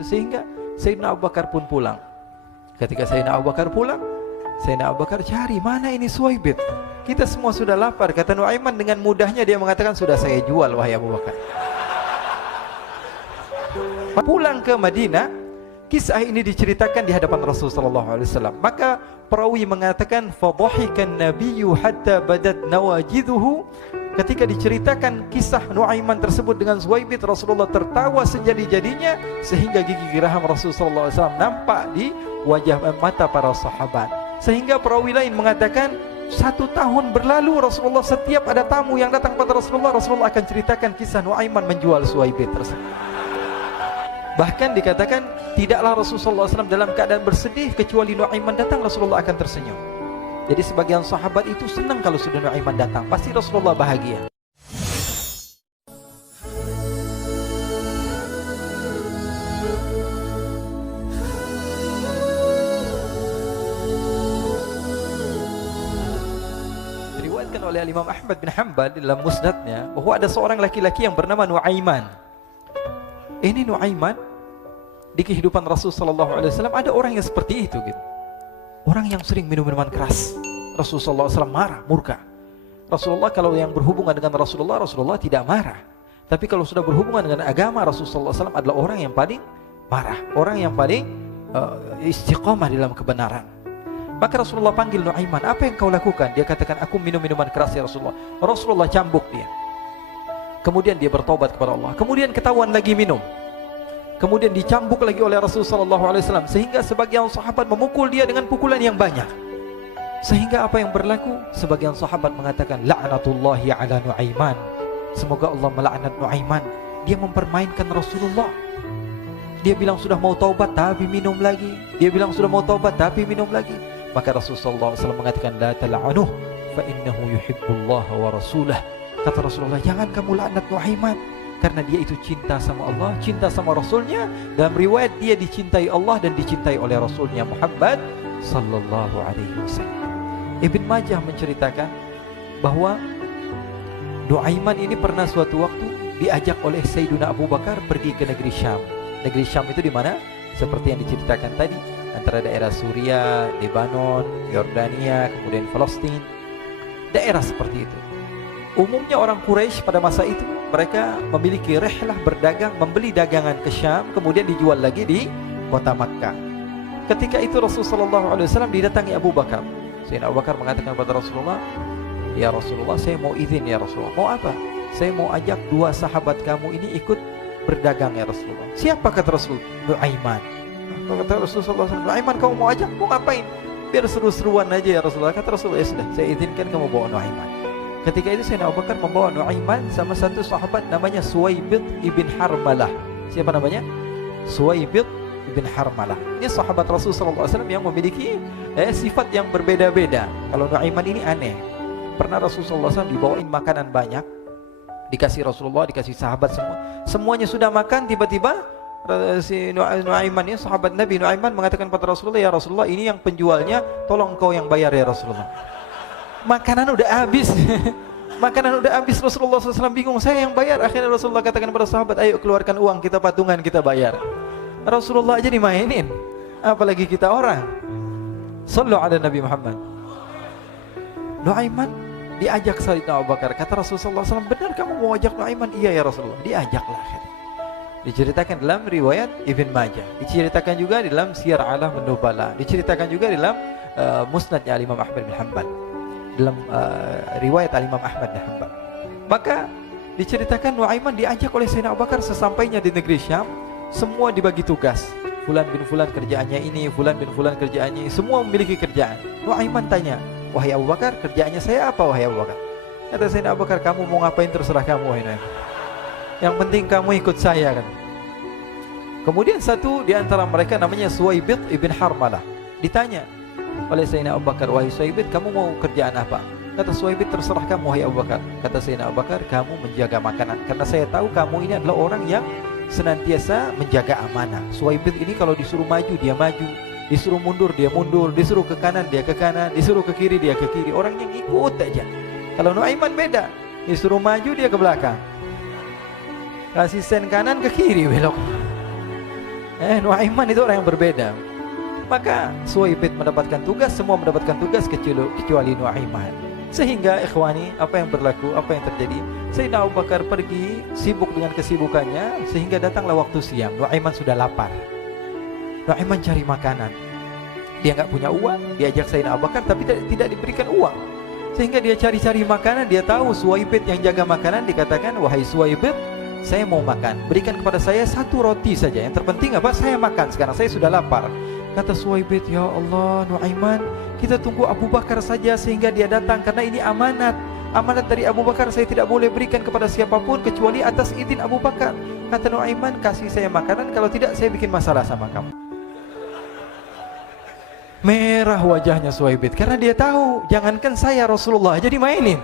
Sehingga Sayyidina Abu Bakar pun pulang. Ketika Sayyidina Abu Bakar pulang, Sayyidina Abu Bakar cari, mana ini Suwaibit? Kita semua sudah lapar. Kata Nuaiman dengan mudahnya dia mengatakan, sudah saya jual wahai Abu Bakar. Pulang ke Madinah, kisah ini diceritakan di hadapan Rasulullah SAW. Maka perawi mengatakan, fadhahikan nabiyyu hatta badat nawajiduhu. Ketika diceritakan kisah Nuaiman tersebut dengan Suwaibit, Rasulullah tertawa sejadi-jadinya sehingga gigi geraham Rasulullah SAW nampak di wajah mata para sahabat. Sehingga perawi lain mengatakan 1 tahun berlalu Rasulullah setiap ada tamu yang datang pada Rasulullah akan ceritakan kisah Nuaiman menjual Suwaibit tersebut. Bahkan dikatakan tidaklah Rasulullah SAW dalam keadaan bersedih kecuali Nuaiman datang Rasulullah akan tersenyum. Jadi sebagian sahabat itu senang kalau sudah Nuaiman datang, pasti Rasulullah bahagia. Diriwayatkan oleh Imam Ahmad bin Hanbal dalam musnadnya bahwa ada seorang laki-laki yang bernama Nuaiman. Ini Nuaiman di kehidupan Rasulullah SAW ada orang yang seperti itu gitu. Orang yang sering minum minuman keras. Rasulullah SAW marah, murka. Rasulullah kalau yang berhubungan dengan Rasulullah tidak marah. Tapi kalau sudah berhubungan dengan agama, Rasulullah SAW adalah orang yang paling marah, orang yang paling istiqamah dalam kebenaran. Maka Rasulullah panggil Nuaiman, apa yang kau lakukan? Dia katakan, aku minum minuman keras ya Rasulullah. Rasulullah cambuk dia. Kemudian dia bertobat kepada Allah. Kemudian ketahuan lagi minum. Kemudian dicambuk lagi oleh Rasulullah SAW sehingga sebagian sahabat memukul dia dengan pukulan yang banyak. Sehingga apa yang berlaku? Sebagian sahabat mengatakan, la'natullahi ala Nuaiman. Semoga Allah melaknat Nuaiman. Dia mempermainkan Rasulullah. Dia bilang sudah mau taubat tapi minum lagi. Dia bilang sudah mau taubat tapi minum lagi. Maka Rasulullah SAW mengatakan, la tal'anuh fa innahu yuhibbullah wa rasulah. Kata Rasulullah, jangan kamu laknat Nuaiman, karena dia itu cinta sama Allah, cinta sama Rasulnya. Dalam riwayat dia dicintai Allah dan dicintai oleh Rasulnya Muhammad sallallahu alaihi wasallam. Ibn Majah menceritakan bahwa Nuaiman ini pernah suatu waktu diajak oleh Sayyidina Abu Bakar pergi ke negeri Syam. Negeri Syam itu di mana? Seperti yang diceritakan tadi, antara daerah Suriah, Lebanon, Yordania, kemudian Palestina. Daerah seperti itu. Umumnya orang Quraisy pada masa itu mereka memiliki rihlah berdagang, membeli dagangan ke Syam, kemudian dijual lagi di kota Makkah. Ketika itu Rasulullah SAW didatangi Abu Bakar. Sayyidina Abu Bakar mengatakan kepada Rasulullah, ya Rasulullah, saya mau izin ya Rasulullah. Mau apa? Saya mau ajak 2 sahabat kamu ini ikut berdagang ya Rasulullah. Siapa kata Rasul? Nuaiman. Kata Rasulullah SAW, Nuaiman kamu mau ajak? Mau ngapain? Biar seru-seruan aja ya Rasulullah. Kata Rasulullah, ya sudah, saya izinkan kamu bawa Nuaiman. Ketika itu Sayyidina Abu Bakar membawa Nuaiman sama satu sahabat namanya Suwaibit ibn Harmalah. Siapa namanya? Suwaibit ibn Harmalah. Ini sahabat Rasulullah SAW yang memiliki sifat yang berbeda-beda. Kalau Nuaiman ini aneh. Pernah Rasulullah SAW dibawain makanan banyak, dikasih Rasulullah, dikasih sahabat semua. Semuanya sudah makan, tiba-tiba si Nuaiman ini, sahabat Nabi Nuaiman mengatakan kepada Rasulullah, ya Rasulullah, ini yang penjualnya, tolong engkau yang bayar ya Rasulullah. Makanan udah habis. Makanan udah habis, Rasulullah SAW bingung, saya yang bayar. Akhirnya Rasulullah katakan kepada sahabat, ayo keluarkan uang, kita patungan, kita bayar. Rasulullah aja dimainin, apalagi kita orang. Sallu ala Nabi Muhammad. Nuaiman diajak Sayyidina Abu Bakar. Kata Rasulullah SAW, benar kamu mau ajak Nuaiman? Iya ya Rasulullah. Diajaklah. Diceritakan dalam riwayat Ibn Majah, diceritakan juga dalam Siyar A'lam An-Nubala, diceritakan juga dalam musnadnya Imam Ahmad bin Hanbal, dalam riwayat Imam Ahmad bin Hanbal. Maka diceritakan Nuaiman diajak oleh Sayyidina Abu Bakar. Sesampainya di negeri Syam, semua dibagi tugas. Fulan bin Fulan kerjaannya ini, Fulan bin Fulan kerjaannya ini, semua memiliki kerjaan. Nuaiman tanya, wahai Abu Bakar, kerjaannya saya apa wahai Abu Bakar? Kata Sayyidina Abu Bakar, kamu mau ngapain terserah kamu wahai Nuaiman. Yang penting kamu ikut saya kan. Kemudian satu di antara mereka namanya Suwaibit ibn Harmalah. Ditanya oleh Sayyidina Abu Bakar, wahai Suwaibit, kamu mau kerjaan apa? Kata Suwaibit, terserah kamu wahai Abu Bakar. Kata Sayyidina Abu Bakar, kamu menjaga makanan, karena saya tahu kamu ini adalah orang yang senantiasa menjaga amanah. Suwaibit ini kalau disuruh maju dia maju, disuruh mundur dia mundur, disuruh ke kanan dia ke kanan, disuruh ke kiri dia ke kiri. Orang yang ikut aja. Kalau Nuaiman beda, disuruh maju dia ke belakang, kasih sen kanan ke kiri belok. Nuaiman itu orang yang berbeda. Maka Suwaibid mendapatkan tugas, semua mendapatkan tugas kecuali Nuaiman. Sehingga ikhwani, apa yang berlaku, apa yang terjadi, Sayyidina Abu Bakar pergi sibuk dengan kesibukannya, sehingga datanglah waktu siang. Nuaiman sudah lapar. Nuaiman cari makanan. Dia nggak punya uang, diajak Sayyidina Abu Bakar tapi tidak diberikan uang. Sehingga dia cari-cari makanan, dia tahu Suwaibid yang jaga makanan, dikatakan, "Wahai Suwaibid, saya mau makan, berikan kepada saya 1 roti saja. Yang terpenting apa? Saya makan sekarang, saya sudah lapar." Kata Suwaibid, "Ya Allah, Nuaiman, kita tunggu Abu Bakar saja sehingga dia datang, karena ini amanat. Amanat dari Abu Bakar, saya tidak boleh berikan kepada siapapun kecuali atas izin Abu Bakar." Kata Nuaiman, "Kasih saya makanan, kalau tidak saya bikin masalah sama kamu." Merah wajahnya Suwaibid karena dia tahu, jangankan saya, Rasulullah jadi mainin.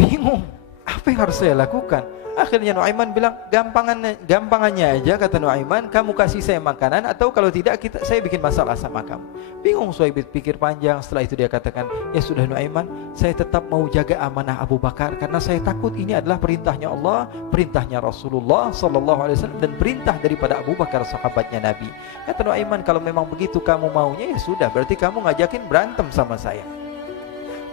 Bingung, apa yang harus saya lakukan? Akhirnya Nuaiman bilang, gampangannya aja, kata Nuaiman, kamu kasih saya makanan, atau kalau tidak saya bikin masalah sama kamu. Bingung Suwaibid, pikir panjang. Setelah itu dia katakan, ya sudah Nuaiman, saya tetap mau jaga amanah Abu Bakar, karena saya takut ini adalah perintahnya Allah, perintahnya Rasulullah SAW, dan perintah daripada Abu Bakar, sahabatnya Nabi. Kata Nuaiman, kalau memang begitu kamu maunya, ya sudah, berarti kamu ngajakin berantem sama saya.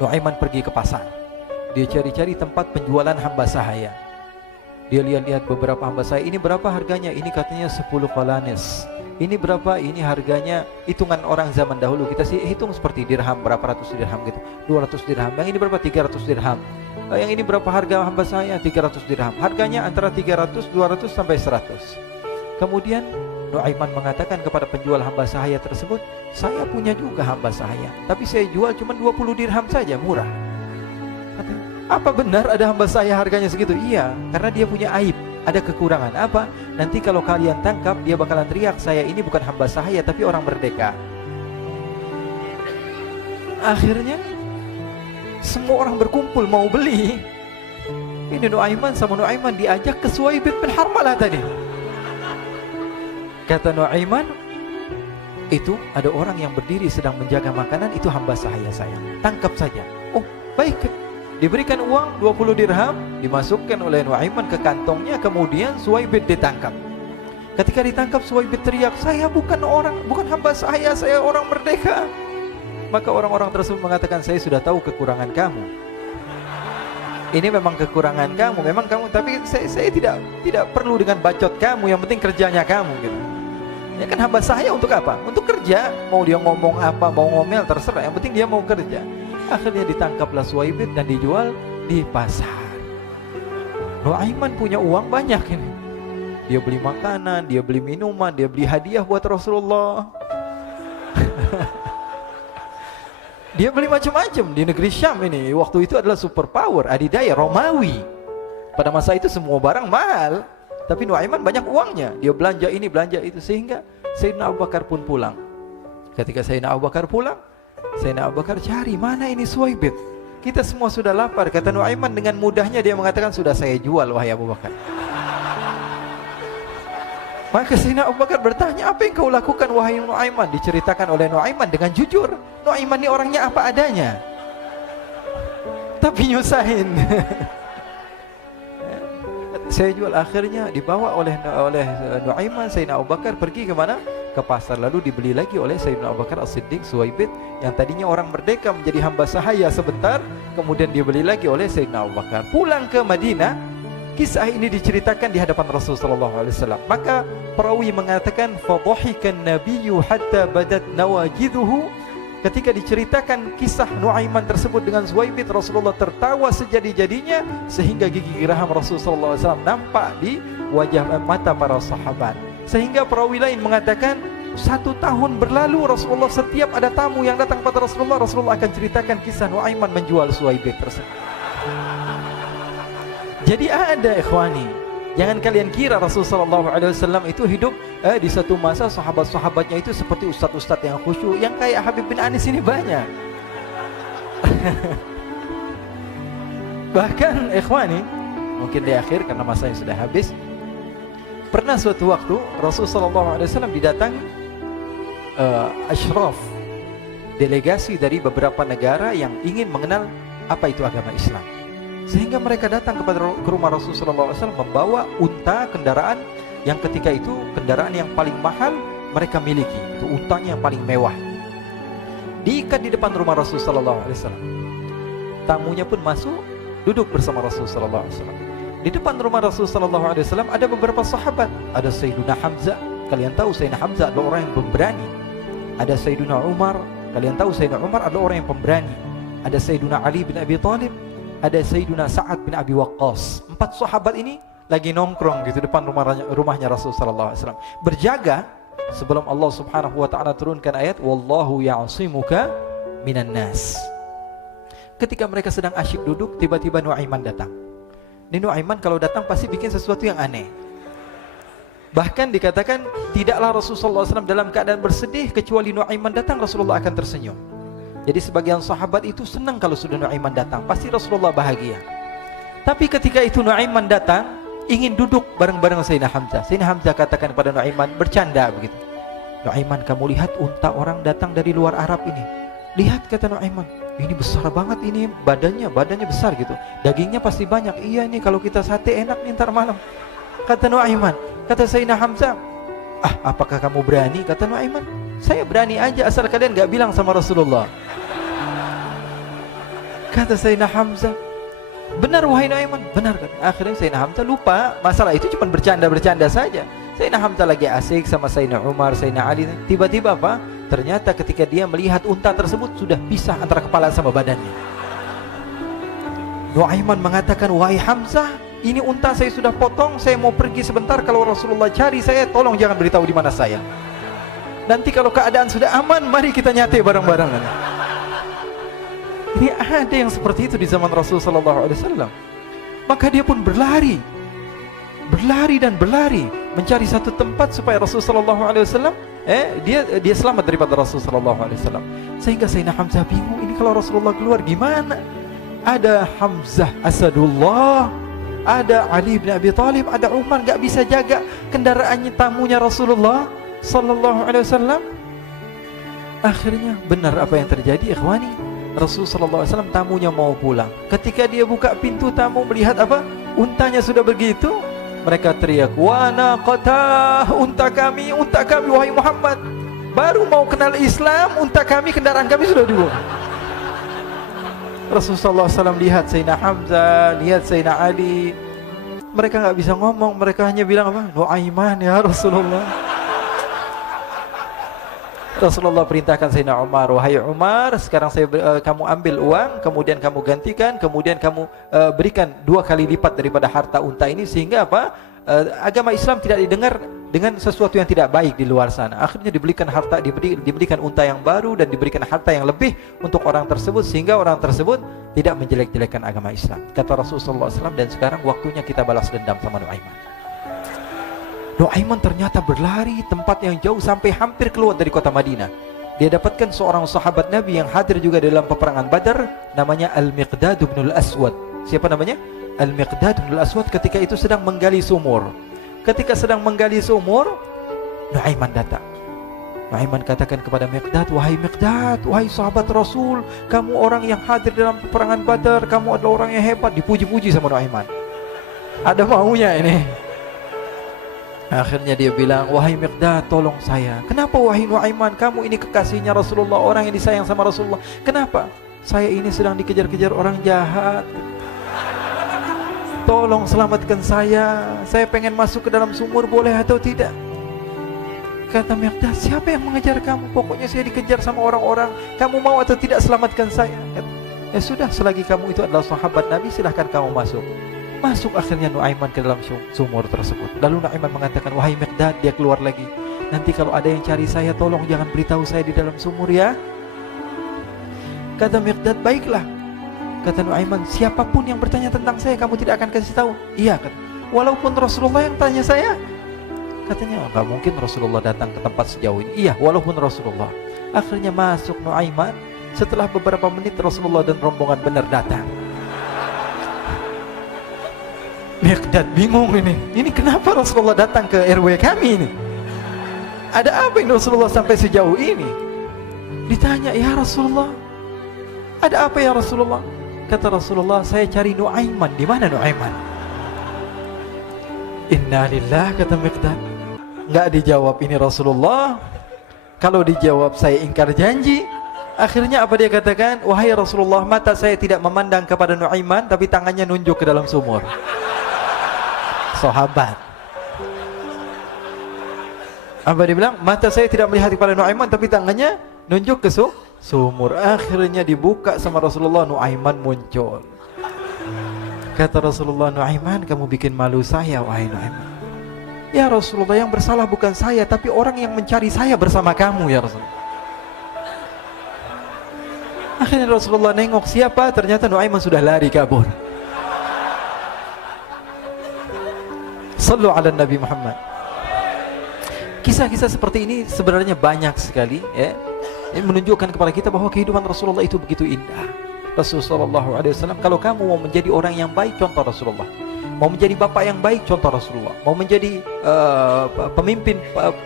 Nuaiman pergi ke pasar. Dia cari-cari tempat penjualan hamba sahaya. Dia lihat-lihat beberapa hamba sahaya. Ini berapa harganya? Ini katanya 10 qalanis. Ini berapa? Ini harganya, hitungan orang zaman dahulu, kita sih hitung seperti dirham, berapa ratus dirham gitu, 200 dirham. Yang ini berapa? 300 dirham. Yang ini berapa harga hamba sahaya? 300 dirham. Harganya antara 300, 200 sampai 100. Kemudian Nuaiman mengatakan kepada penjual hamba sahaya tersebut, saya punya juga hamba sahaya, tapi saya jual cuma 20 dirham saja, murah. Katanya, apa benar ada hamba saya harganya segitu? Iya, karena dia punya aib, ada kekurangan. Apa? Nanti kalau kalian tangkap, dia bakalan teriak, saya ini bukan hamba sahaya tapi orang merdeka. Akhirnya semua orang berkumpul mau beli. Ini Nuaiman sama Nuaiman diajak ke Suwaibid bin Harmalah tadi. Kata Nuaiman, itu ada orang yang berdiri sedang menjaga makanan, itu hamba sahaya saya, tangkap saja. Oh baik. Diberikan uang 20 dirham, dimasukkan oleh Nuaiman ke kantongnya, kemudian Suwaibid ditangkap. Ketika ditangkap, Suwaibid teriak, saya bukan hamba saya orang merdeka. Maka orang-orang tersebut mengatakan, saya sudah tahu kekurangan kamu. Ini memang kekurangan kamu, memang kamu, tapi saya tidak perlu dengan bacot kamu, yang penting kerjanya kamu gitu. Ya kan hamba saya untuk apa? Untuk kerja. Mau dia ngomong apa, mau ngomel terserah, yang penting dia mau kerja. Akhirnya ditangkaplah Suwaibid dan dijual di pasar. Nuaiman punya uang banyak ini. Dia beli makanan, dia beli minuman, dia beli hadiah buat Rasulullah. Dia beli macam-macam di negeri Syam ini. Waktu itu adalah superpower, adidaya, Romawi. Pada masa itu semua barang mahal. Tapi Nuaiman banyak uangnya. Dia belanja ini, belanja itu. Sehingga Sayyidina Abu Bakar pun pulang. Ketika Sayyidina Abu Bakar pulang, Sayyidina Abu Bakar cari, mana ini Suwaibid? Kita semua sudah lapar. Kata Nuaiman dengan mudahnya dia mengatakan, sudah saya jual wahai Abu Bakar. Maka Sayyidina Abu Bakar bertanya, apa yang kau lakukan wahai Nuaiman? Diceritakan oleh Nuaiman dengan jujur. Nuaiman ini orangnya apa adanya, tapi nyusahin. Saya jual. Akhirnya dibawa oleh Nuaiman, Sayyidina Abu Bakar pergi ke mana? Ke pasar, lalu dibeli lagi oleh Sayyidina Abu Bakar As-Siddiq. Suwaibid yang tadinya orang merdeka menjadi hamba sahaya sebentar, kemudian dibeli lagi oleh Sayyidina Abu Bakar. Pulang ke Madinah, kisah ini diceritakan di hadapan Rasulullah SAW. Maka perawi mengatakan, fadhahikan nabiyyu hatta badat nawajiduhu. Ketika diceritakan kisah Nuaiman tersebut dengan Suwaibid, Rasulullah tertawa sejadi-jadinya sehingga gigi geraham Rasulullah SAW nampak di wajah mata para sahabat. Sehingga perawi lain mengatakan, 1 tahun berlalu Rasulullah, setiap ada tamu yang datang pada Rasulullah, Rasulullah akan ceritakan kisah Nuaiman menjual Suwaibid tersebut. Jadi ada ikhwani, jangan kalian kira Rasulullah SAW itu hidup di satu masa sahabat-sahabatnya itu seperti ustadz-ustadz yang khusyuk, yang kayak Habib bin Anis ini banyak. Bahkan ikhwani, mungkin di akhir karena masanya sudah habis, pernah suatu waktu Rasulullah SAW didatangi asyraf, delegasi dari beberapa negara yang ingin mengenal apa itu agama Islam. Sehingga mereka datang ke rumah Rasulullah SAW membawa unta, kendaraan yang ketika itu kendaraan yang paling mahal mereka miliki, itu untanya yang paling mewah. Diikat di depan rumah Rasul sallallahu alaihi wasallam. Tamunya pun masuk, duduk bersama Rasul sallallahu alaihi wasallam. Di depan rumah Rasul sallallahu alaihi wasallam ada beberapa sahabat. Ada Sayyiduna Hamzah. Kalian tahu Sayyidina Hamzah adalah orang yang pemberani. Ada Sayyiduna Umar. Kalian tahu Sayyidina Umar adalah orang yang pemberani. Ada Sayyiduna Ali bin Abi Thalib. Ada Sayyiduna Sa'ad bin Abi Waqqas. 4 sahabat ini lagi nongkrong gitu depan rumahnya Rasul sallallahu alaihi wasallam, berjaga sebelum Allah Subhanahu wa taala turunkan ayat wallahu ya'simuka minan nas. Ketika mereka sedang asyik duduk, tiba-tiba Nuaiman datang. Ini Nuaiman kalau datang pasti bikin sesuatu yang aneh. Bahkan dikatakan tidaklah Rasulullah SAW dalam keadaan bersedih, kecuali Nuaiman datang Rasulullah akan tersenyum. Jadi sebagian sahabat itu senang kalau sudah Nuaiman datang, pasti Rasulullah bahagia. Tapi ketika itu Nuaiman datang, ingin duduk bareng-bareng Sayyidina Hamzah. Sayyidina Hamzah katakan kepada Nuaiman, bercanda begitu. Nuaiman, kamu lihat unta orang datang dari luar Arab ini. Lihat, kata Nuaiman, ini besar banget ini, badannya besar gitu. Dagingnya pasti banyak. Iya nih kalau kita sate enak nih ntar malam. Kata Nuaiman. Kata Sayyidina Hamzah, apakah kamu berani? Kata Nuaiman, saya berani aja asal kalian gak bilang sama Rasulullah. Kata Sayyidina Hamzah, benar wahai Nuaiman, benar kan? Akhirnya Sayyidina Hamzah lupa masalah itu, cuma bercanda-bercanda saja. Sayyidina Hamzah lagi asik sama Sayyidina Umar, Sayyidina Ali. Tiba-tiba apa? Ternyata ketika dia melihat unta tersebut sudah pisah antara kepala sama badannya. Nuaiman mengatakan, wahai Hamzah, ini unta saya sudah potong, saya mau pergi sebentar, kalau Rasulullah cari saya, tolong jangan beritahu di mana saya. Nanti kalau keadaan sudah aman, mari kita nyate bareng-bareng. Ini ada yang seperti itu di zaman Rasul sallallahu alaihi wasallam. Maka dia pun berlari mencari satu tempat supaya Rasul sallallahu alaihi wasallam dia selamat daripada Rasul sallallahu alaihi wasallam. Sehingga Sayyidina Hamzah bingung, ini kalau Rasulullah keluar gimana? Ada Hamzah Asadullah, ada Ali bin Abi Thalib, ada Umar, gak bisa jaga kendaraannya tamunya Rasulullah sallallahu alaihi wasallam. Akhirnya benar apa yang terjadi, ikhwani. Rasul sallallahu alaihi wasallam tamunya mau pulang. Ketika dia buka pintu tamu melihat apa? Untanya sudah begitu. Mereka teriak, "Wa naqatah, unta kami wahai Muhammad. Baru mau kenal Islam, unta kami, kendaraan kami sudah dibuang." Rasul sallallahu alaihi wasallam lihat Sayyidina Hamzah, lihat Sayyidina Ali. Mereka enggak bisa ngomong, mereka hanya bilang apa? Nuaiman ya Rasulullah. Rasulullah perintahkan Sayyidina Umar, wahai Umar, sekarang kamu ambil uang, kemudian kamu gantikan, kemudian kamu berikan 2 kali lipat daripada harta unta ini, sehingga apa? Agama Islam tidak didengar dengan sesuatu yang tidak baik di luar sana. Akhirnya diberikan harta, diberikan unta yang baru dan diberikan harta yang lebih untuk orang tersebut, sehingga orang tersebut tidak menjelek-jelekan agama Islam. Kata Rasulullah SAW, dan sekarang waktunya kita balas dendam sama Nuaiman. Nuaiman ternyata berlari tempat yang jauh sampai hampir keluar dari kota Madinah. Dia dapatkan seorang sahabat Nabi yang hadir juga dalam peperangan Badar, namanya Al-Miqdad bin Al-Aswad. Siapa namanya? Al-Miqdad bin Al-Aswad ketika itu sedang menggali sumur. Ketika sedang menggali sumur, Nuaiman datang. Nuaiman katakan kepada Miqdad, wahai Miqdad, wahai sahabat Rasul, kamu orang yang hadir dalam peperangan Badar, kamu adalah orang yang hebat. Dipuji-puji sama Nuaiman. Ada maunya ini. Akhirnya dia bilang, wahai Miqdad, tolong saya. Kenapa wahai Nuaiman? Kamu ini kekasihnya Rasulullah, orang yang disayang sama Rasulullah. Kenapa? Saya ini sedang dikejar-kejar orang jahat. Tolong selamatkan saya. Saya pengen masuk ke dalam sumur, boleh atau tidak? Kata Miqdad, siapa yang mengejar kamu? Pokoknya saya dikejar sama orang-orang. Kamu mau atau tidak selamatkan saya? Ya sudah, selagi kamu itu adalah sahabat Nabi, silahkan kamu masuk. Masuk akhirnya Nuaiman ke dalam sumur tersebut. Lalu Nuaiman mengatakan, wahai Miqdad, dia keluar lagi. Nanti kalau ada yang cari saya, tolong jangan beritahu saya di dalam sumur ya. Kata Miqdad, baiklah. Kata Nuaiman, siapapun yang bertanya tentang saya, kamu tidak akan kasih tahu? Iya, kata. Walaupun Rasulullah yang tanya saya? Katanya, enggak mungkin Rasulullah datang ke tempat sejauh ini. Iya, walaupun Rasulullah. Akhirnya masuk Nuaiman. Setelah beberapa menit Rasulullah dan rombongan benar datang. Miqdad bingung ini. Ini kenapa Rasulullah datang ke RW kami ini? Ada apa ini Rasulullah sampai sejauh ini? Ditanya, ya Rasulullah, ada apa ya Rasulullah? Kata Rasulullah, saya cari Nuaiman. Di mana Nuaiman? Innalillah, kata Miqdad. Nggak dijawab ini Rasulullah. Kalau dijawab saya ingkar janji. Akhirnya apa dia katakan? Wahai Rasulullah, mata saya tidak memandang kepada Nuaiman, tapi tangannya nunjuk ke dalam sumur. Sahabat. Apa dia bilang? Mata saya tidak melihat kepada Nuaiman, tapi tangannya nunjuk ke sumur. Akhirnya dibuka sama Rasulullah, Nuaiman muncul. Kata Rasulullah, Nuaiman, kamu bikin malu saya, wahai Nuaiman. Ya Rasulullah, yang bersalah bukan saya, tapi orang yang mencari saya bersama kamu, ya Rasulullah. Akhirnya Rasulullah nengok, siapa? Ternyata Nuaiman sudah lari kabur. Sallu ala Nabi Muhammad. Kisah-kisah seperti ini sebenarnya banyak sekali, ya. Ini menunjukkan kepada kita bahwa kehidupan Rasulullah itu begitu indah. Rasulullah SAW, kalau kamu mau menjadi orang yang baik, contoh Rasulullah. Mau menjadi bapak yang baik, contoh Rasulullah. Mau menjadi pemimpin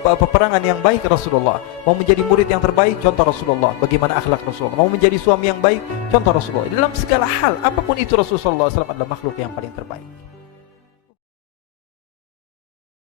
peperangan yang baik, Rasulullah. Mau menjadi murid yang terbaik, contoh Rasulullah. Bagaimana akhlak Rasulullah. Mau menjadi suami yang baik, contoh Rasulullah. Dalam segala hal, apapun itu, Rasulullah SAW adalah makhluk yang paling terbaik.